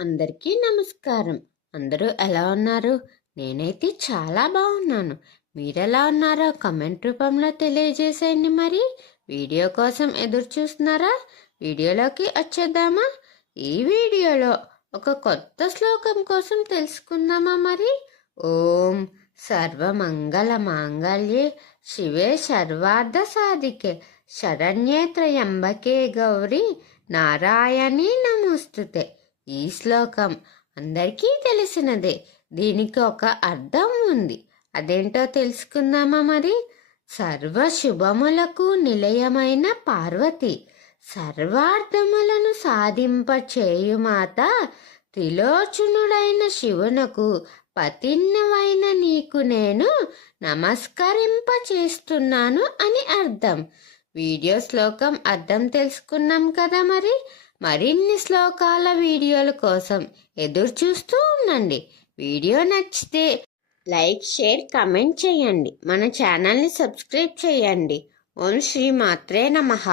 అందరికీ నమస్కారం. అందరూ ఎలా ఉన్నారు? నేనైతే చాలా బాగున్నాను. మీరెలా ఉన్నారో కమెంట్ రూపంలో తెలియజేసేయండి మరి. వీడియో కోసం ఎదురు చూస్తున్నారా? వీడియోలోకి వచ్చేద్దామా? ఈ వీడియోలో ఒక కొత్త శ్లోకం కోసం తెలుసుకుందామా మరి? ఓం సర్వమంగళ మాంగళ్యే శివే సర్వార్థ సాధికే శరణ్యే ఎంబకే గౌరీ నారాయణి నమోస్తుతే. ఈ శ్లోకం అందరికీ తెలిసినదే. దీనికి ఒక అర్థం ఉంది. అదేంటో తెలుసుకుందామా మరి? సర్వ శుభములకు నిలయమైన పార్వతి సర్వార్థములను సాధింప చేయుమాత త్రిలోచనుడైన శివునకు పతిన్నవైన నీకు నేను నమస్కరింప చేస్తున్నాను అని అర్థం. వీడియో శ్లోకం అర్థం తెలుసుకున్నాం కదా మరి? మరిన్ని శ్లోకాల వీడియోల కోసం ఎదురు చూస్తూ ఉండండి. వీడియో నచ్చితే లైక్ షేర్ కమెంట్ చేయండి. మన ఛానల్ని సబ్స్క్రైబ్ చేయండి. ఓం శ్రీ మాత్రే నమః.